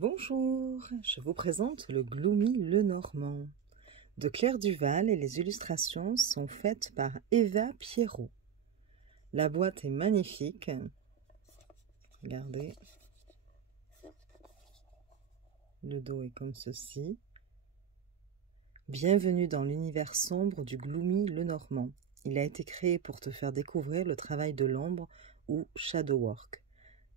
Bonjour, je vous présente le Gloomy Lenormand de Claire Duval et les illustrations sont faites par Eva Pierrot. La boîte est magnifique, regardez, le dos est comme ceci. Bienvenue dans l'univers sombre du Gloomy Lenormand. Il a été créé pour te faire découvrir le travail de l'ombre ou shadow work.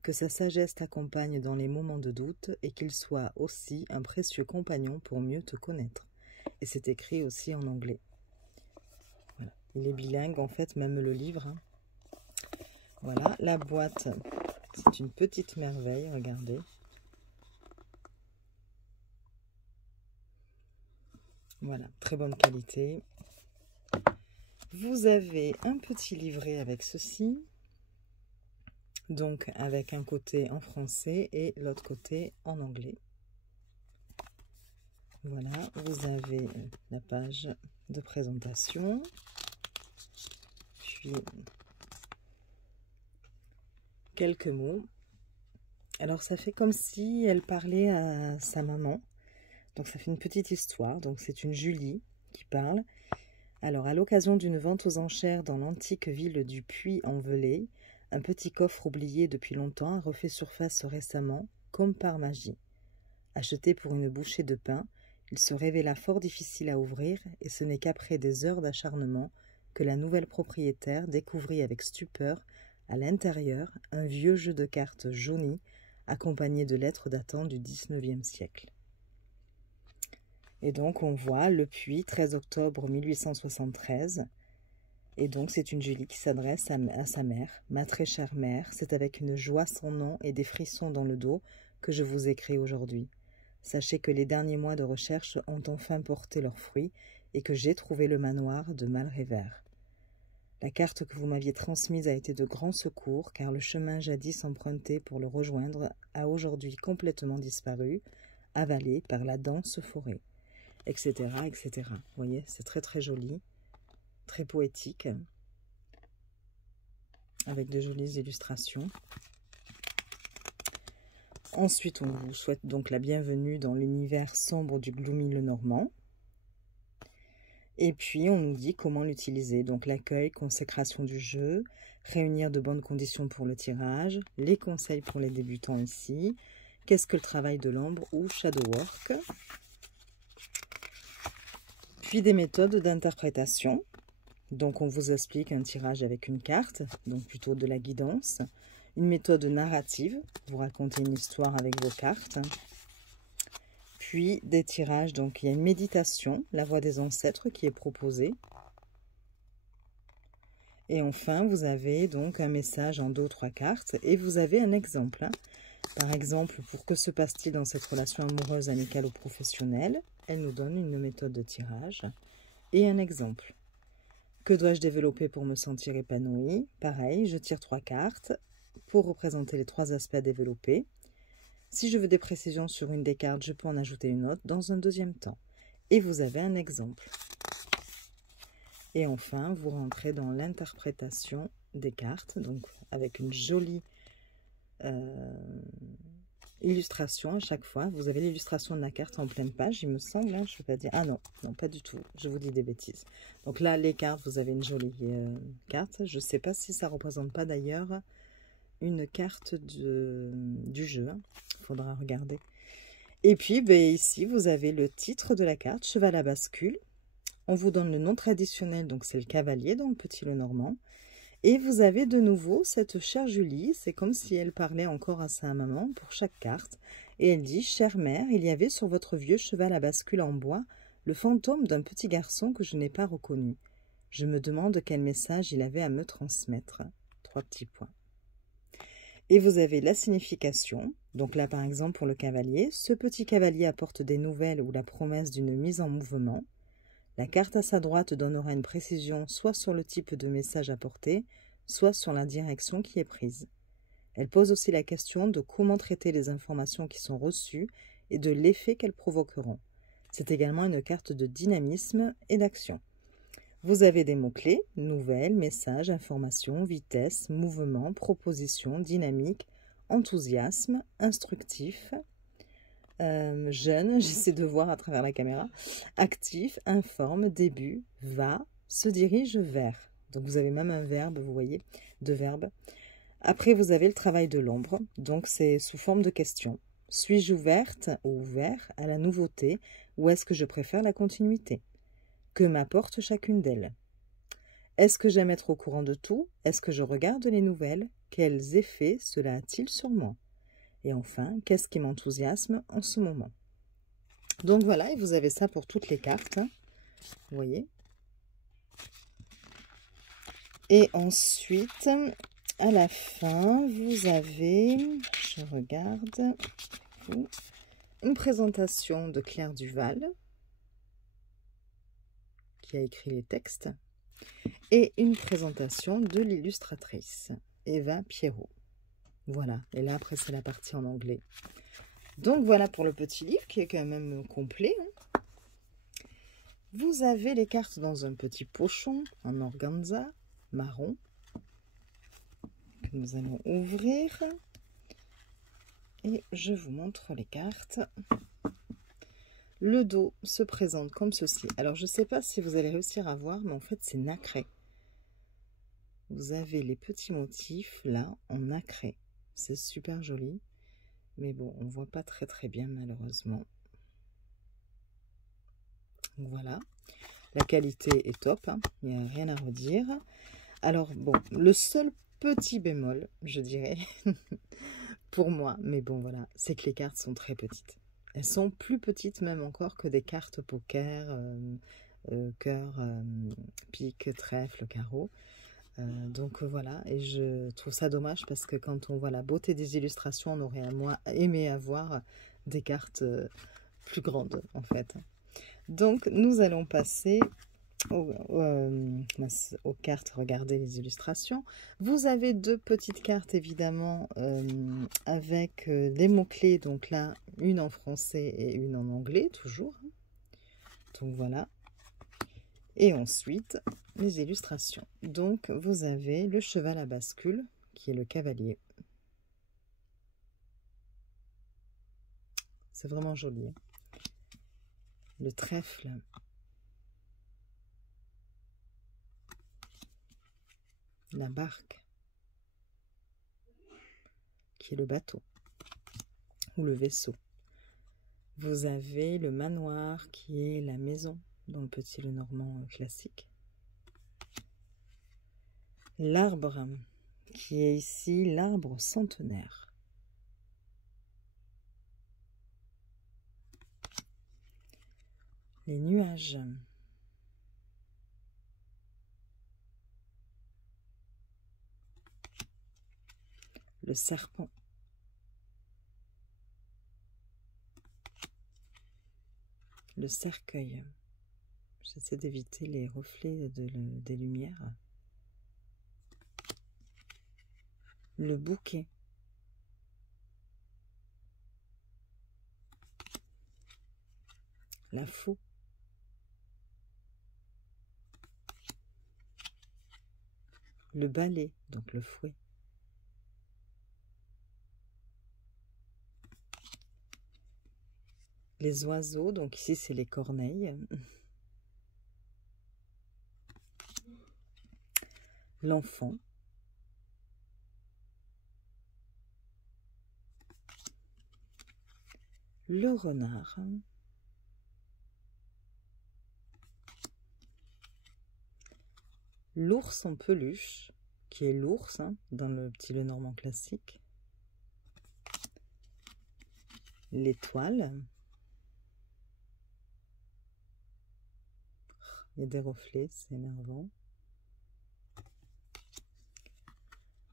Que sa sagesse t'accompagne dans les moments de doute et qu'il soit aussi un précieux compagnon pour mieux te connaître. Et c'est écrit aussi en anglais. Voilà. Il est bilingue en fait, même le livre. Voilà, la boîte, c'est une petite merveille, regardez. Voilà, très bonne qualité. Vous avez un petit livret avec ceci. Donc avec un côté en français et l'autre côté en anglais. Voilà, vous avez la page de présentation, puis quelques mots. Alors ça fait comme si elle parlait à sa maman, donc ça fait une petite histoire, donc c'est une Julie qui parle. Alors à l'occasion d'une vente aux enchères dans l'antique ville du Puy-en-Velay, un petit coffre oublié depuis longtemps a refait surface récemment, comme par magie. Acheté pour une bouchée de pain, il se révéla fort difficile à ouvrir et ce n'est qu'après des heures d'acharnement que la nouvelle propriétaire découvrit avec stupeur, à l'intérieur, un vieux jeu de cartes jauni accompagné de lettres datant du XIXe siècle. Et donc on voit le Puy, 13 octobre 1873. Et donc, c'est une Julie qui s'adresse à sa mère. Ma très chère mère, c'est avec une joie sans nom et des frissons dans le dos que je vous écris aujourd'hui. Sachez que les derniers mois de recherche ont enfin porté leurs fruits et que j'ai trouvé le manoir de Malrevers. La carte que vous m'aviez transmise a été de grand secours car le chemin jadis emprunté pour le rejoindre a aujourd'hui complètement disparu, avalé par la dense forêt, etc., etc. Vous voyez, c'est très très joli. Très poétique, avec de jolies illustrations. Ensuite, on vous souhaite donc la bienvenue dans l'univers sombre du Gloomy Lenormand. Et puis, on nous dit comment l'utiliser. Donc, l'accueil, consécration du jeu, réunir de bonnes conditions pour le tirage, les conseils pour les débutants ici, qu'est-ce que le travail de l'ombre ou shadow work, puis des méthodes d'interprétation. Donc, on vous explique un tirage avec une carte, donc plutôt de la guidance. Une méthode narrative, vous racontez une histoire avec vos cartes. Puis, des tirages, donc il y a une méditation, la voix des ancêtres qui est proposée. Et enfin, vous avez donc un message en 2 ou 3 cartes et vous avez un exemple. Par exemple, pour que se passe-t-il dans cette relation amoureuse, amicale ou professionnelle? Elle nous donne une méthode de tirage et un exemple. Que dois-je développer pour me sentir épanouie? Pareil, je tire 3 cartes pour représenter les 3 aspects à développer. Si je veux des précisions sur une des cartes, je peux en ajouter une autre dans un deuxième temps. Et vous avez un exemple. Et enfin, vous rentrez dans l'interprétation des cartes, donc avec une jolie illustration à chaque fois. Vous avez l'illustration de la carte en pleine page, il me semble, hein, je ne vais pas dire... Ah non, non, pas du tout, je vous dis des bêtises. Donc là, les cartes, vous avez une jolie carte. Je ne sais pas si ça ne représente pas d'ailleurs une carte du jeu. Il faudra regarder. Et puis, ben, ici, vous avez le titre de la carte, Cheval à bascule. On vous donne le nom traditionnel, donc c'est le cavalier, donc Petit Lenormand. Et vous avez de nouveau cette chère Julie, c'est comme si elle parlait encore à sa maman pour chaque carte. Et elle dit, chère mère, il y avait sur votre vieux cheval à bascule en bois le fantôme d'un petit garçon que je n'ai pas reconnu. Je me demande quel message il avait à me transmettre. 3 petits points. Et vous avez la signification. Donc là, par exemple, pour le cavalier, ce petit cavalier apporte des nouvelles ou la promesse d'une mise en mouvement. La carte à sa droite donnera une précision soit sur le type de message apporté, soit sur la direction qui est prise. Elle pose aussi la question de comment traiter les informations qui sont reçues et de l'effet qu'elles provoqueront. C'est également une carte de dynamisme et d'action. Vous avez des mots-clés, nouvelles, messages, informations, vitesse, mouvement, proposition, dynamique, enthousiasme, instructif. jeune, j'essaie de voir à travers la caméra, actif, informe, début, va, se dirige vers. Donc vous avez même un verbe, vous voyez, deux verbes. Après, vous avez le travail de l'ombre, donc c'est sous forme de question. Suis-je ouverte ou ouvert à la nouveauté ou est-ce que je préfère la continuité? Que m'apporte chacune d'elles? Est-ce que j'aime être au courant de tout? Est-ce que je regarde les nouvelles? Quels effets cela a-t-il sur moi? Et enfin, qu'est-ce qui m'enthousiasme en ce moment? Donc voilà, et vous avez ça pour toutes les cartes, hein, vous voyez. Et ensuite, à la fin, vous avez, je regarde, une présentation de Claire Duval, qui a écrit les textes, et une présentation de l'illustratrice, Eva Pierrot. Voilà, et là après c'est la partie en anglais. Donc voilà pour le petit livre qui est quand même complet. Hein. Vous avez les cartes dans un petit pochon en organza marron que nous allons ouvrir. Et je vous montre les cartes. Le dos se présente comme ceci. Alors je ne sais pas si vous allez réussir à voir, mais en fait c'est nacré. Vous avez les petits motifs là en nacré. C'est super joli. Mais bon, on ne voit pas très bien malheureusement. Donc voilà. La qualité est top, hein. Il n'y a rien à redire. Alors bon, le seul petit bémol, je dirais, pour moi, mais bon voilà, c'est que les cartes sont très petites. Elles sont plus petites même encore que des cartes poker, cœur, pique, trèfle, carreau. Donc voilà, et je trouve ça dommage parce que quand on voit la beauté des illustrations, on aurait aimé avoir des cartes plus grandes en fait. Donc nous allons passer aux cartes, regardez les illustrations. Vous avez deux petites cartes évidemment avec des mots-clés, donc là une en français et une en anglais toujours. Donc voilà. Et ensuite, les illustrations. Donc, vous avez le cheval à bascule, qui est le cavalier. C'est vraiment joli. Le trèfle. La barque, qui est le bateau, ou le vaisseau. Vous avez le manoir, qui est la maison, dans le petit Lenormand classique. L'arbre, qui est ici l'arbre centenaire. Les nuages. Le serpent. Le cercueil. J'essaie d'éviter les reflets des lumières. Le bouquet. La faux. Le balai, donc le fouet. Les oiseaux, donc ici c'est les corneilles. L'enfant. Le renard. L'ours en peluche, qui est l'ours hein, dans le petit Lenormand classique. L'étoile. Il y a des reflets, c'est énervant.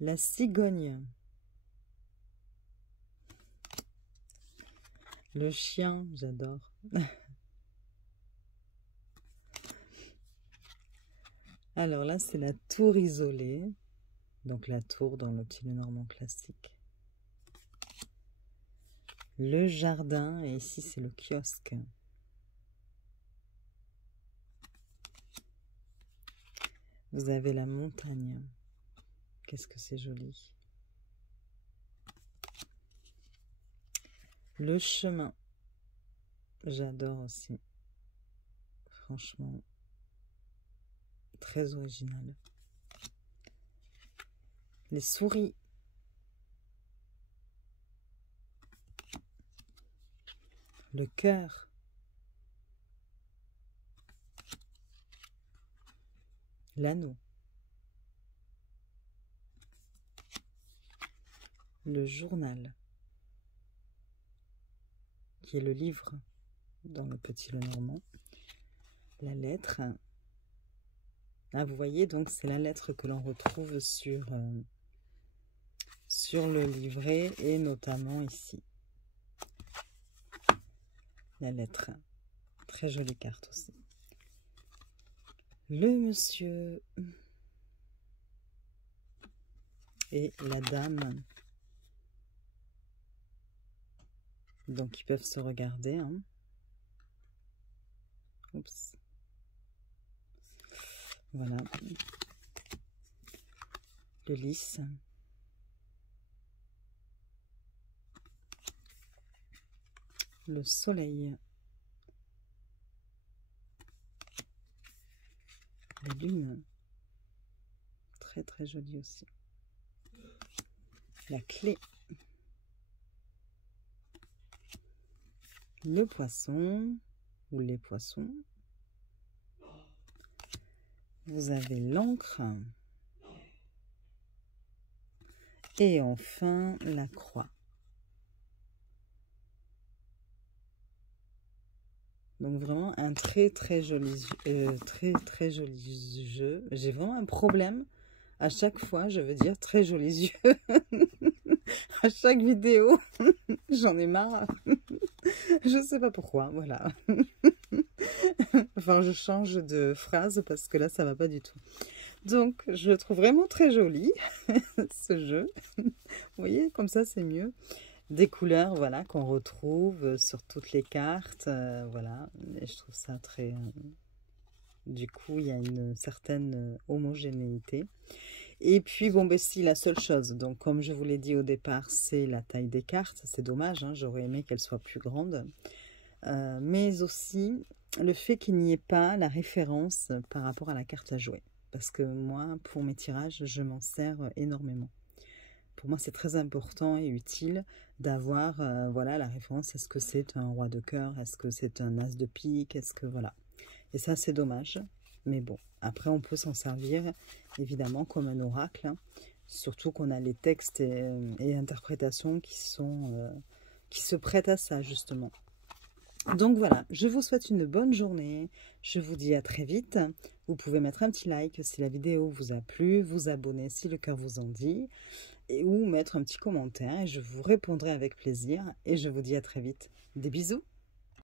La cigogne. Le chien, j'adore. Alors là, c'est la tour isolée. Donc la tour dans le petit Lenormand classique. Le jardin, et ici c'est le kiosque. Vous avez la montagne. Qu'est-ce que c'est joli. Le chemin. j'adore aussi. Franchement, très original. Les souris. Le cœur. L'anneau. Le journal, qui est le livre dans le Petit Lenormand. La lettre. Ah, vous voyez, donc c'est la lettre que l'on retrouve sur le livret et notamment ici. La lettre. Très jolie carte aussi. Le monsieur et la dame. Donc ils peuvent se regarder. Hein. Oups. Voilà. Le lys. Le soleil. La lune. Très très jolie aussi. La clé. Le poisson ou les poissons. Vous avez l'encre. Et enfin, la croix. Donc vraiment un très joli jeu. J'ai vraiment un problème à chaque fois, je veux dire très jolis yeux. À chaque vidéo, j'en ai marre. Je sais pas pourquoi, voilà. Enfin, je change de phrase parce que là, ça va pas du tout. Donc, je le trouve vraiment très joli, ce jeu. Vous voyez, comme ça, c'est mieux. Des couleurs, voilà, qu'on retrouve sur toutes les cartes. Voilà, et je trouve ça très... du coup, il y a une certaine homogénéité. Et puis, bon, ben si, la seule chose, donc comme je vous l'ai dit au départ, c'est la taille des cartes. C'est dommage, hein, j'aurais aimé qu'elle soit plus grande. Mais aussi, le fait qu'il n'y ait pas la référence par rapport à la carte à jouer. Parce que moi, pour mes tirages, je m'en sers énormément. Pour moi, c'est très important et utile d'avoir voilà, la référence. Est-ce que c'est un roi de cœur? Est-ce que c'est un as de pique? Est-ce que voilà. Et ça, c'est dommage. Mais bon, après, on peut s'en servir, évidemment, comme un oracle. Hein. Surtout qu'on a les textes et interprétations qui se prêtent à ça, justement. Donc voilà, je vous souhaite une bonne journée. Je vous dis à très vite. Vous pouvez mettre un petit like si la vidéo vous a plu, vous abonner si le cœur vous en dit, ou mettre un petit commentaire et je vous répondrai avec plaisir. Et je vous dis à très vite. Des bisous!